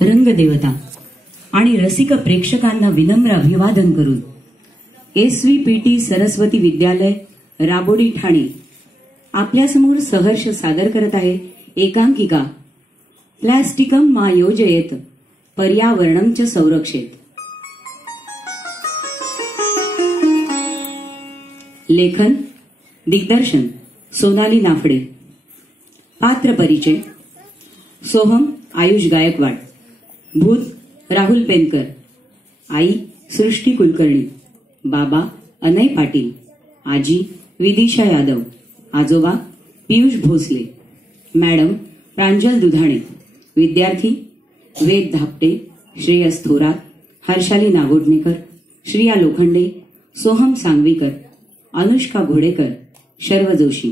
रंगदेवता आणि रसिक प्रेक्षकांना विनम्र अभिवादन करून SVPT सरस्वती विद्यालय राबोडी ठाणे आपल्यासमोर सहर्ष सादर करत आहे एकांकिका प्लास्टिकम मा योजयेत पर्यावरणम च संरक्षेत. लेखन दिग्दर्शन सोनाली नाफडे. पात्र परिचय सोहम आयुष गायकवाड, भूत राहुल पेनकर, आई सृष्टी कुलकर्णी, बाबा अनय पाटील, आजी विदिशा यादव, आजोबा पियुष भोसले, मॅडम प्रांजल दुधाणे, विद्यार्थी वेद धापटे, श्रेयस थोरात, हर्षाली नागोडणेकर, श्रिया लोखंडे, सोहम सांगवीकर, अनुष्का घोडेकर, शर्व जोशी,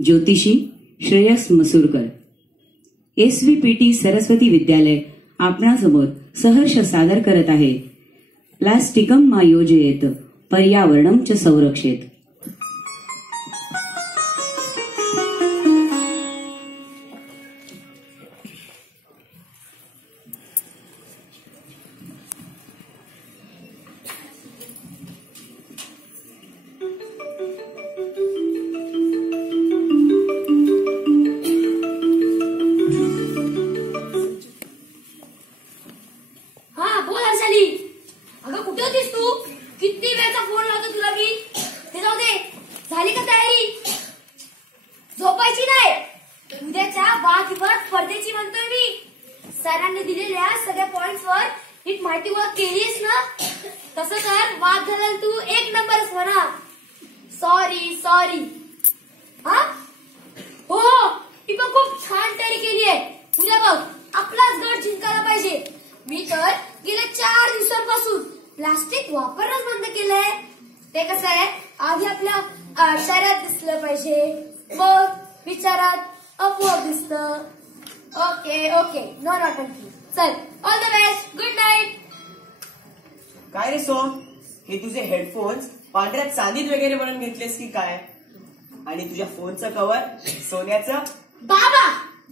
ज्योतिषी श्रेयस मसूरकर. SVPT सरस्वती विद्यालय आपणासमोर सहर्ष सादर करत आहे प्लास्टिकम मा योजयेत पर्यावरणम च संरक्षेत. सरांनी दिलेल्या सगळ्या पॉइंट्सवर नीट माहिती गोळा केलीस ना? तसं तर वाद घालायला तू एक नंबरच म्हणा. सॉरी. हा हो, ती पण खूप छान तयारी केली आहे. तुझ्या बघ आपलाच गड जिंकायला पाहिजे. मी तर गेल्या 4 दिवसांपासून प्लास्टिक वापरणंच बंद केलंय. ते कसं आहे, आधी आपल्या शरीरात दिसलं पाहिजे, मग विचारात आपोआप दिसतं. ओके नो नॉटंकी. चल, all the best, good night. काय रे सोम, हे तुझे हेडफोन्स पांढऱ्या चांदीत वगैरे बनवून घेतलेस की काय? आणि तुझ्या फोनचं कव्हर सोन्याचं? बाबा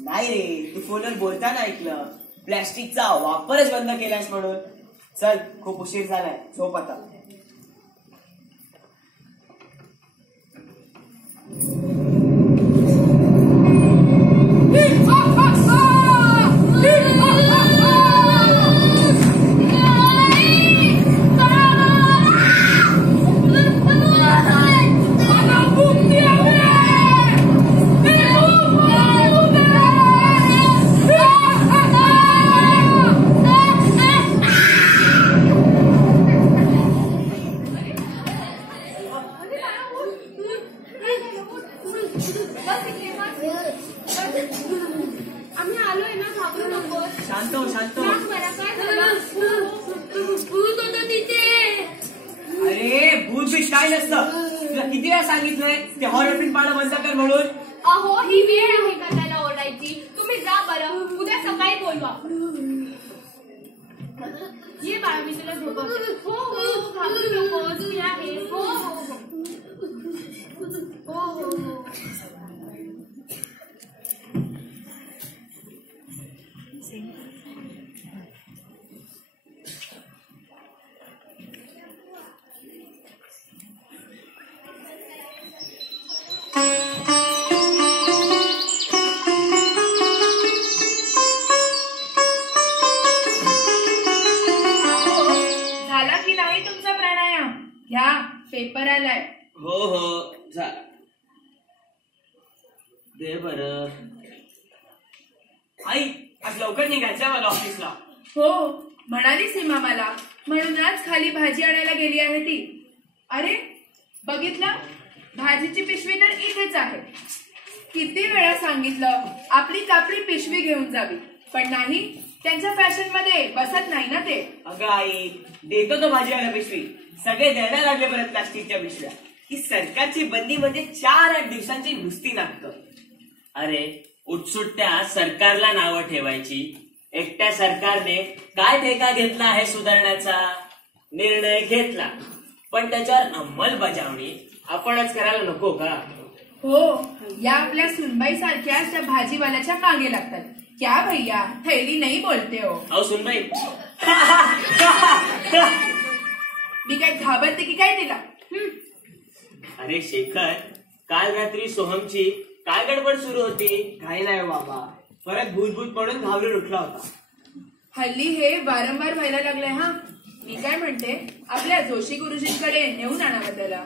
नाही रे, तू फोनवर बोलताना ऐकलं प्लॅस्टिकचा वापरच बंद केलास म्हणून. चल, खूप उशीर झालाय, झोप आता. आम्ही आलोय ना, घाबरू नको. शांत हो. भूत होतं तिथे. अरे भूत बीत काय नसतं. तुला किती वेळा सांगितलंय ते हॉरर फिल्म पाहणं बंद कर म्हणून. अहो, ही वेळ आहे का त्याला ओरडायची? तुम्ही जा बरं, उद्या सकाळी बोलवा. ये बाळा, मी तुला झोपवते. हो, घाबरू नको, मी आहे. हो. झाला की नाही तुमचा प्राणायाम? घ्या, पेपर आलाय. हो झाला. दे बरं. आई, आज लवकर निघायचंय मला ऑफिसला. हो, म्हणाली सीमा मला, म्हणूनच खाली भाजी आणायला गेली आहे ती. अरे बघितलं, भाजीची पिशवी तर इथेच आहे. किती वेळा सांगितलं आपली कापडी पिशवी घेऊन जावी, पण नाही, त्यांच्या फॅशन मध्ये बसत नाही ना ते. अगं आई, देतो तो भाजीवाला पिशवी. सगळे द्यायला लागले परत प्लास्टिकच्या पिशव्या. ही सरकारची बंदी म्हणजे 4-8 दिवसांची नुसती नाटकं. अरे उठसुट्ट्या सरकारला नावं ठेवायची. एकट्या सरकारने काय ठेका घेतला आहे सुधारण्याचा? निर्णय घेतला, पण त्याच्यावर अंमलबजावणी आपणच करायला नको का? हो, या आपल्या सुनबाई सारख्या त्या भाजीवाल्याच्या मागे लागतात. क्या भैया, थैली नाही बोलते हो. अहो सुनबाई, मी काय घाबरते की काय तिला? अरे शेखर, काल रात्री सोहमची काय गडबड सुरू होती? काही नाही बाबा, परत भूत पडून घाबरून उठला होता. हल्ली हे वारंवार व्हायला लागलंय. हा, मी काय म्हणते, आपल्या जोशी गुरुजींकडे नेऊन आणावं त्याला.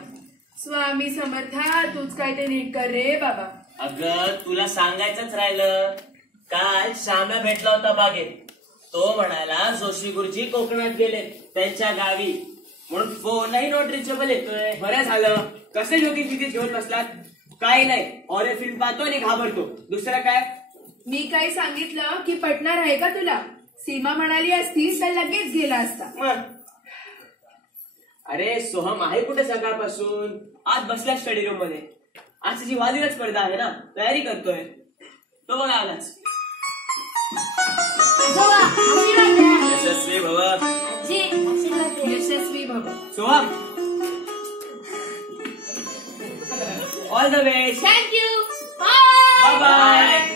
स्वामी समर्था, तूच काय ते नीट कर रे बाबा. अगं तुला सांगायचंच राहिलं, काल श्याम्या भेटला होता बागेत. तो म्हणाला जोशी गुरुजी कोकणात गेले त्यांच्या गावी, म्हणून फोनही नॉट रिचेबल येतोय. बरं झालं. कसे जोगी तिथे घेऊन बसलात? काही नाही, हॉरर फिल्म पाहतो आणि घाबरतो, दुसरं काय? मी काय सांगितलं की पटणार आहे का तुला? सीमा म्हणाली असतीस तर लगेच गेला असता. मग अरे सोहम आहे कुठे सकाळपासून? आज बसला स्टडी रूम मध्ये. आज जी वादविवाद स्पर्धा आहे ना, तयारी करतोय. तो बघा आलाच. आजोबा, आशीर्वाद द्या. यशस्वी भव. जी, आशीर्वाद द्या. यशस्वी भव. Soham, all the best. Thank you. Bye. Bye.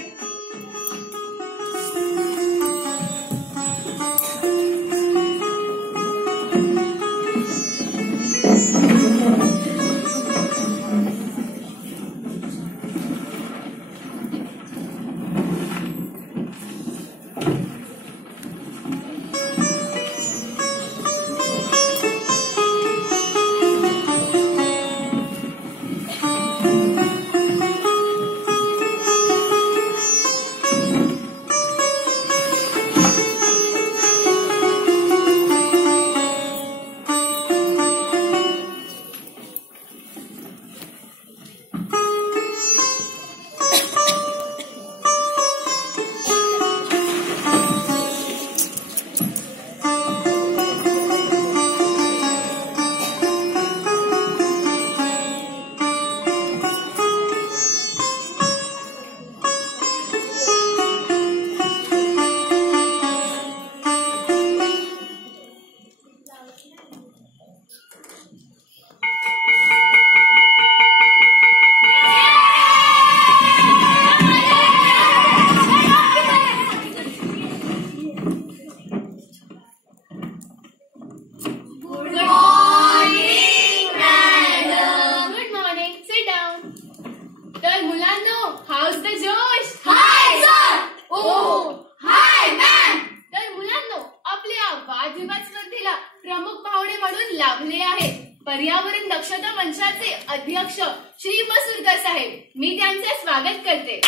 पर्यावरण दक्षता मंचाचे अध्यक्ष श्री मसुरकर साहेब, मी त्यांचे स्वागत करते.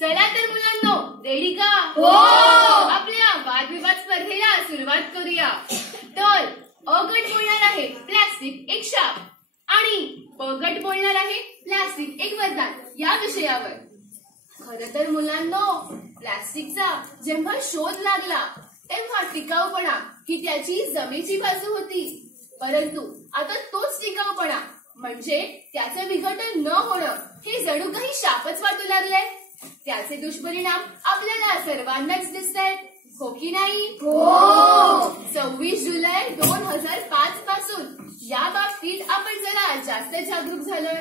चला तर मुलांनो, रेडी का? हो. आपल्या वादविवाद स्पर्धेला सुरुवात करूया. तर अ गट बोलणार आहे प्लास्टिक एक शाप आणि ब गट बोलणार आहे प्लास्टिक एक वरदान या विषयावर. खरं तर मुलांनो, प्लास्टिकचा जेव्हा शोध लागला तेव्हा टिकाऊपणा ही त्याची जमेची बाजू होती. परंतु आता तोच टिकाऊपणा म्हणजे त्याचे विघटन न होणं हे जणू काही शापच वाटू लागलंय. त्याचे दुष्परिणाम आपल्याला सर्वांनाच दिसत आहेत, हो की नाही? हो. 26 जुलै 2005 पासून या बाबतीत आपण जरा जास्त जागरूक झालोय.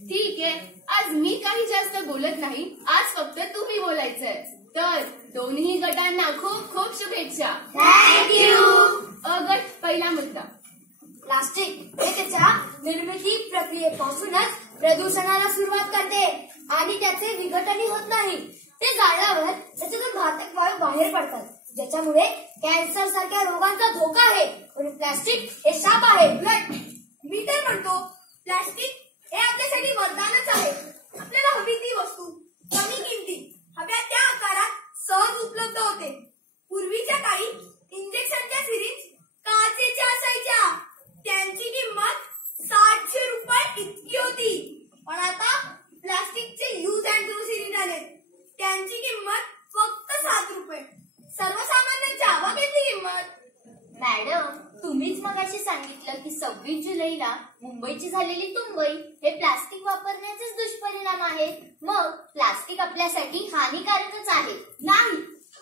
ठीक आहे, आज मी काही जास्त बोलत नाही, आज फक्त तुम्ही बोलायचंय. तर दोन्ही गटांना खूप खूप शुभेच्छा. थँक्यू. अ गट पहिला मुद्दा. प्लास्टिक हे त्याच्या निर्मिती प्रक्रियेपासूनच प्रदूषणाला सुरुवात करते आणि त्याचे विघटनही होत नाही. ते जाळल्यावर त्याच्यातून घातक वायू बाहेर पडतात, ज्याच्यामुळे कॅन्सर सारख्या रोगांचा धोका आहे. आणि प्लास्टिक हे शाप आहे. मी तर म्हणतो प्लास्टिक हे आपल्यासाठी वरदानच आहे. आपल्याला हवी ती वस्तू कमी किमतीत हव्या त्या आकारात सहज उपलब्ध होते. पूर्वीच्या काळी इंजेक्शनच्या सिरिंज काचेच्या असायच्या, त्यांची किंमत 700 रुपये इतकी होती. पण आता प्लास्टिकचे यूज अँड थ्रो सिरिंज आले, त्यांची किंमत फक्त 7 रुपये. सर्वसामान्यांच्या आवाक्याची किंमत. मॅडम, तुम्हीच मगाशी सांगितलं की 26 जुलैला मुंबईची झालेली तुंबई हे प्लास्टिक वापरण्याचेच दुष्परिणाम आहेत. मग प्लास्टिक आपल्यासाठी हानिकारकच आहे. नाही,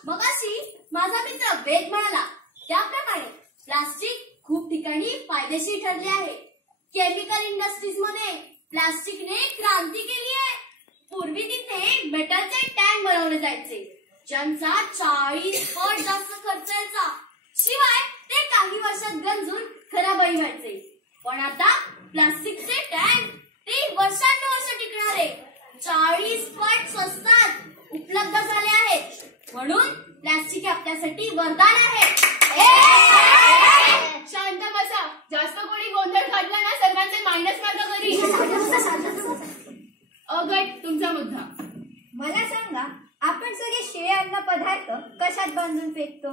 मगाशी माझा मित्र वेद म्हणाला त्याप्रमाणे प्लास्टिक खूप ठिकाणी फायदेशीर ठरले आहे. केमिकल इंडस्ट्रीज मध्ये प्लास्टिकने क्रांती केली आहे. पूर्वी तिथे मेटलचे टँक बनवले जायचे ज्यांचा 40 पट जास्त खर्च यायचा. शिवाय ते काही वर्षात गंजून खराबही व्हायचे. पण आता प्लास्टिकचे टँक ते वर्षानुवर्ष टिकणारे 40 पट स्वस्तात उपलब्ध झाले आहेत. म्हणून प्लास्टिक आपल्यासाठी वरदान आहे. शांत बसा. जास्त कोणी गोंधळ घातला ना सर्वांचे मायनस मार्क करी. अगट तुमचा मुद्दा. मला सांगा, आपण सगळे शिळे अन्न पदार्थ कशात बांधून फेकतो?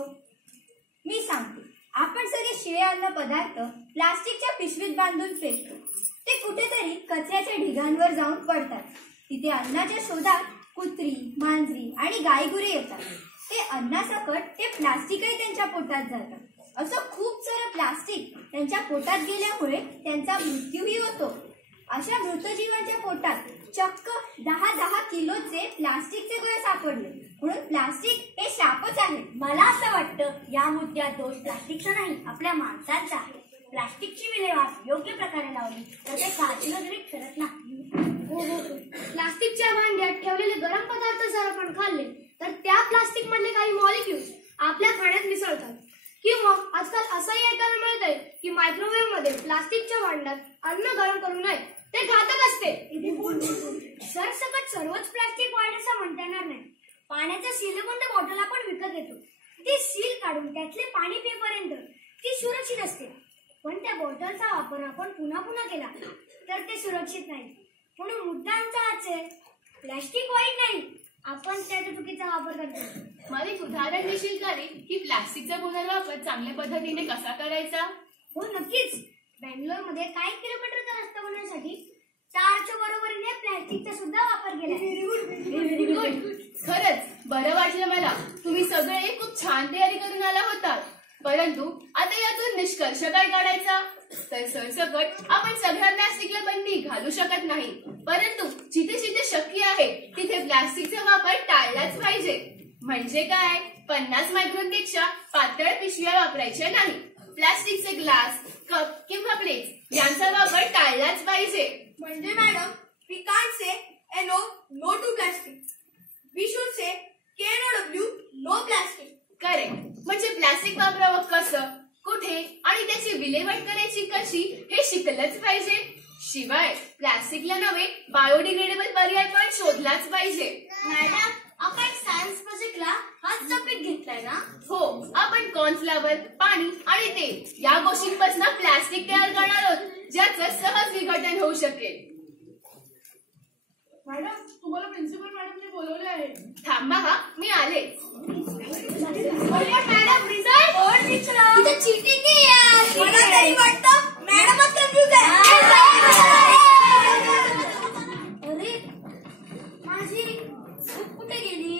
मी सांगते. आपण सगळे शिळे अन्न पदार्थ प्लास्टिकच्या पिशवीत बांधून फेकतो. ते कुठेतरी कचऱ्याच्या ढिगांवर जाऊन पडतात. तिथे अन्नाच्या शोधात कुत्री, मांजरी आणि गायगुरे येतात. ते अन्नासकट ते प्लास्टिकही त्यांच्या पोटात जातात. असं खूप सारं प्लास्टिक त्यांच्या पोटात गेल्यामुळे त्यांचा मृत्यूही होतो. अशा मृतजीवांच्या पोटात चक्क 10 किलोचे प्लास्टिकचे गोळे सापडले. म्हणून प्लास्टिक हे शापच आहे. मला असं वाटतं या मुद्द्यात दोष प्लास्टिकचा नाही, आपल्या माणसांचा आहे. प्लास्टिकची विल्हेवाट योग्य प्रकारे लावली तर ते कार्बोहायड्रेट ठरत नाही. प्लास्टिकच्या भांड्यात ठेवलेले गरम पदार्थ जर आपण खाल्ले तर त्या प्लास्टिक मधले काही मॉलिक्युल्स आपल्या खाण्यात मिसळतात. किंवा आजकाल असंही ऐकायला मिळतंय की मायक्रोवेव्ह मध्ये प्लास्टिकच्या भांड्यात अन्न गरम करू नये, ते घातक असते. सरसकट सर्वच प्लास्टिक वाईट असं म्हणता येणार नाही. पाण्याच्या सिलिकॉन बॉटल आपण विकत घेतो. ती सील काढून त्यातले पाणी पिण्यापर्यंत ती सुरक्षित असते. पण त्या बॉटलचा वापर आपण पुन्हा पुन्हा केला तर ते सुरक्षित नाही. म्हणून मुद्दा आमचा हाच आहे. प्लास्टिक वाईट नाही, आपण त्याचा चुकीचा वापर करतो. मला एक उदाहरण देशील का रे की प्लास्टिकचा पुनर्वापर चांगल्या पद्धतीने कसा करायचा? हो नक्कीच. बँगलोरमध्ये काही किलोमीटरचा रस्ता बनवण्यासाठी 4च्या बरोबरीने प्लास्टिकचा सुद्धा वापर केला. Very good. खरंच बरं वाटलं मला. तुम्ही सगळे खूप छान तयारी करून आला होता. परंतु आता यातून निष्कर्ष काय काढायचा? तर सरसकट आपण सगळ्या प्लास्टिकला बंदी घालू शकत नाही. परंतु जिथे जिथे शक्य आहे तिथे प्लास्टिकचा वापर टाळलाच पाहिजे. म्हणजे काय? 50 मायक्रॉनपेक्षा पातळ पिशव्या वापरायच्या नाही. प्लास्टिकचे ग्लास, कप किंवा प्लेट्स यांचा वापर टाळलाच पाहिजे. म्हणजे madam, we can't say NO, no to plastic. We should say KNOW, no plastic. Correct. म्हणजे प्लास्टिक वापरावं कसं, कुठे आणि त्याची विल्हेवाट करायची कशी हे शिकलंच पाहिजे. शिवाय प्लास्टिकला नव्हे बायोडिग्रेडेबल पर्याय पण शोधलाच पाहिजे. मॅडम, आपण सायन्स प्रोजेक्टला हाच टॉपिक घेतलाय ना? हो, आपण कॉर्नफ्लॉवर, पाणी आणि तेल या गोष्टींपासून प्लास्टिक तयार करणार आहोत ज्याचं सहज विघटन होऊ शकेल. मॅडम, तुम्हाला प्रिन्सिपल मॅडमने बोलवले आहे. थांबा हा, मी आले. मॅडम, रिझल्ट बोर्ड दिसला. इथं चीटिंग आहे. मला तरी वाटतं मॅडमच कन्फ्यूज आहे. अरे, माझी बुक कुठे गेली?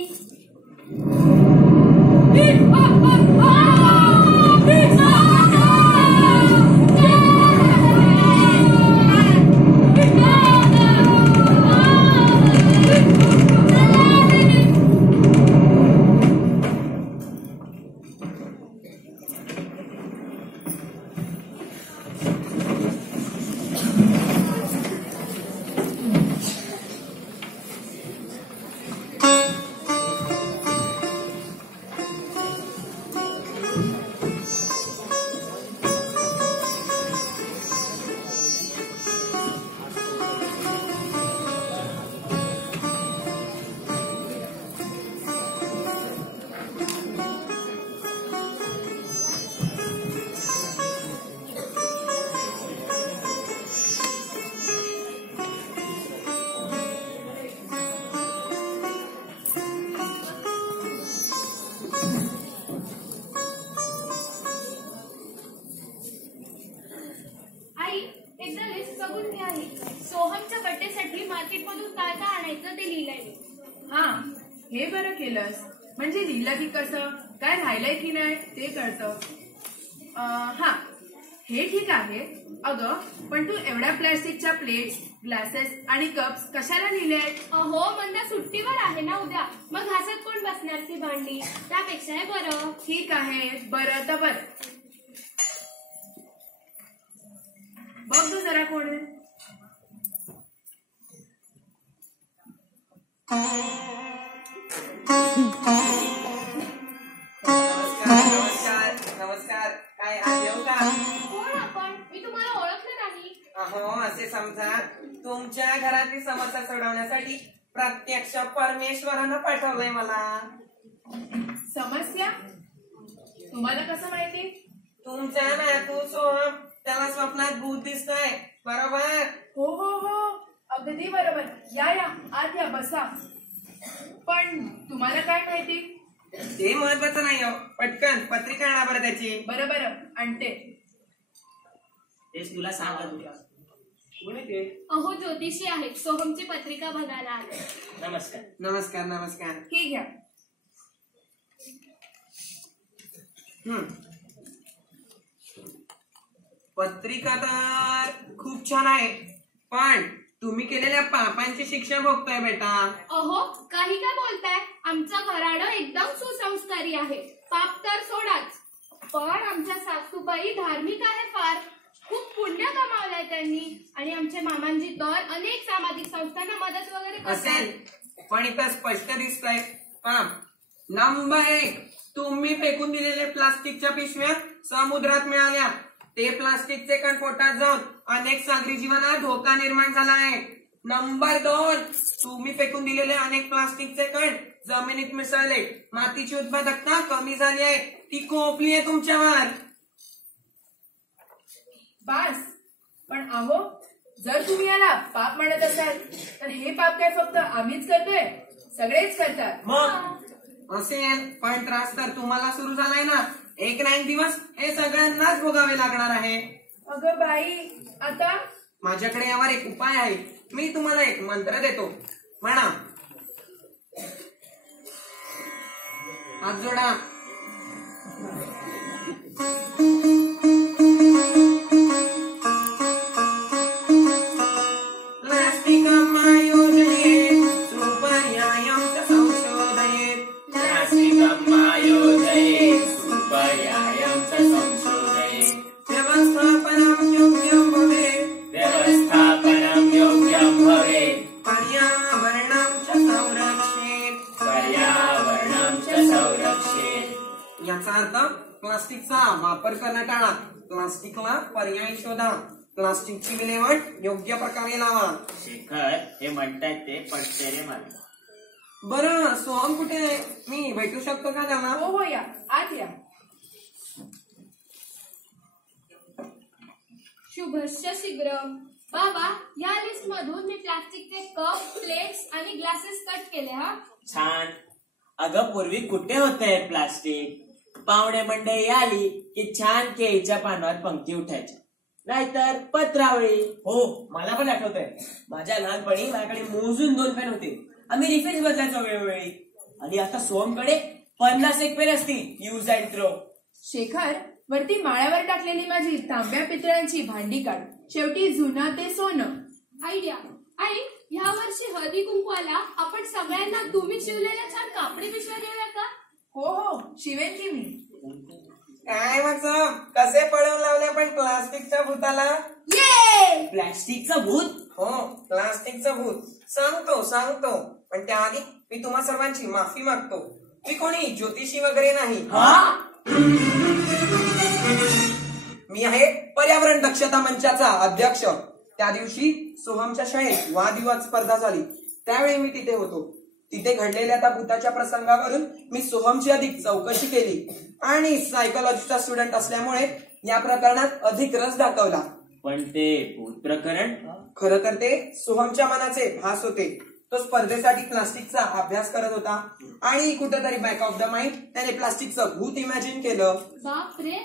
सोहमच्या बड्डेसाठी मार्केटमधून काय काय आणायचं ते लिहिलंय मी. हा, हे बरं केलंस. म्हणजे लिहिलं की कसं, काय राहिलंय की नाही ते कळतं. हा, हे ठीक आहे. अगं, पण तू एवढ्या प्लॅस्टिकच्या प्लेट्स, ग्लासेस आणि कप्स कशाला लिहिले आहेत? अहो, मंदा सुट्टीवर आहे ना उद्या, मग घासत कोण बसणार ती भांडी? त्यापेक्षा हे बरं. ठीक आहे, बरं तर बरं. बघ तू जरा कोण आहे. नमस्कार नमस्कार. काय आज येऊ का? कोण आपण? मी तुम्हाला ओळखलं नाही. अहो असे समजा तुमच्या घरातली समस्या सोडवण्यासाठी प्रत्यक्ष परमेश्वरानं पाठवलंय मला. समस्या? तुम्हाला कसं माहिती? तुमचा नातू सोहम त्याला स्वप्नात भूत दिसतंय बरोबर? हो हो हो अगदी बरोबर. या या आत या बसा. पण तुम्हाला काय माहिती? ते महत्वाचं नाही हो. पटकन पत्रिका आणा बरं त्याची. बरं बरं आणते. तेच तुला सांगत होता. कोण आहे ते? अहो ज्योतिषी आहेत, सोहमची पत्रिका बघायला आले. नमस्कार. नमस्कार नमस्कार. ही घ्या. पत्रिका तर खूप छान आहे पण तुम्ही केलेल्या पापांची शिक्षा भोगताय बेटा. अहो काही काय बोलताय? आमचं घराणं एकदम सुसंस्कारी आहे. पाप तर सोडाच, पण आमच्या सासूबाई धार्मिक आहे फार. खूप पुण्य कमावलंय त्यांनी आणि आमच्या मामांजी तर अनेक सामाजिक संस्थांना मदत वगैरे असेल करतात. पण इथं स्पष्ट दिसतंय. नंबर 1 तुम्ही फेकून दिलेले प्लास्टिकच्या पिशव्या समुद्रात मिळाल्या. ते प्लास्टिकचे कण पोटात जाऊन अनेक सागरी जीवांना धोका निर्माण झाला आहे. नंबर 2 तुम्ही फेकून दिलेले अनेक प्लास्टिकचे कण जमिनीत मिसळले. मातीची उत्पादकता कमी झाली आहे. ती कोपली आहे तुमच्यावर. बास. पण अहो जर तुम्ही याला पाप म्हणत असाल तर हे पाप काय फक्त आम्हीच करतोय? सगळेच करतात. मग असेल पण त्रास तर तुम्हाला सुरू झालाय ना. एक ना एक दिवस हे सगळ्यांनाच भोगावे लागणार आहे. अगं बाई आता? माझ्याकडे यावर एक उपाय आहे. मी तुम्हाला एक मंत्र देतो. म्हणा. हात जोडा. याचा अर्थ प्लास्टिकचा वापर करणं टाळा. प्लास्टिकला पर्याय शोधा. प्लास्टिकची विल्हेवाट योग्य प्रकारे लावा. शेखर हे म्हणतायत ते पटते रे मला. बरं सोहम कुठे आहे? मी भेटू शकतो का त्यांना? हो हो या आत या. शुभश्च शीघ्रम. बाबा या लिस्ट मधून मी प्लास्टिकचे कप, प्लेट्स आणि ग्लासेस कट केले. हा छान. अगं पूर्वी कुठे होते प्लास्टिक? पाहुणे मंडळी आली की छान केळीच्या पानावर पंक्ती उठायच्या, नाहीतर पत्रावळी. हो मला पण आठवतंय. माझ्या लहानपणी माझ्याकडे मोजून 2 पेन होते. आम्ही रिफिल्स बदलायचो वेळोवेळी. आणि आता सोहमकडे 50 पेन असतील यूज अँड थ्रो. शेखर वरती माळ्यावर टाकलेली माझी तांब्या पितळांची भांडी काढ. शेवटी जुनं ते सोनं. आयडिया. आई ह्या वर्षी हळदी कुंकवाला आपण सगळ्यांना तुम्ही शिवलेल्या छान कापडी पिशव्या देऊया का? हो हो शिवेन की मी. काय मग कसे पळवून लावले पण प्लास्टिकच्या भूताला? प्लास्टिकचं भूत? हो प्लास्टिकचं भूत. सांगतो पण त्याआधी मी तुम्हा सर्वांची माफी मागतो. मी कोणी ज्योतिषी वगैरे नाही. मी आहे पर्यावरण दक्षता मंचाचा अध्यक्ष. त्या दिवशी सोहमच्या शाळेत वादविवाद स्पर्धा झाली. त्यावेळी मी तिथे होतो. तिथे घडलेल्या त्या भूताच्या प्रसंगावरून मी सोहमची अधिक चौकशी केली आणि सायकोलॉजीचा स्टुडंट असल्यामुळे या प्रकरणात अधिक रस दाखवला. पण ते भूत प्रकरण? खरं तर ते सोहमच्या मनाचे भास होते. तो स्पर्धेसाठी प्लास्टिकचा अभ्यास करत होता आणि कुठेतरी बॅक ऑफ द माइंड त्याने प्लास्टिकचं भूत इमॅजिन केलं. बापरे.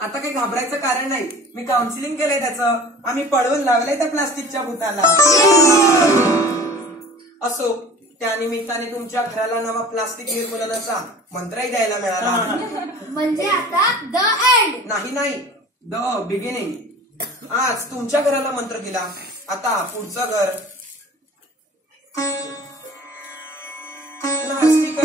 आता काही घाबरायचं कारण नाही. मी काउन्सिलिंग केलंय त्याचं. आम्ही पळवून लावलंय त्या प्लास्टिकच्या भूताला. असो त्या निमित्ताने तुमच्या घराला नवा प्लास्टिक निर्मूलनाचा मंत्रही द्यायला मिळाला. म्हणजे आता द एंड? नाही द बिगिनिंग. आज तुमच्या घराला मंत्र दिला. आता पुढचं घर. प्लास्टिक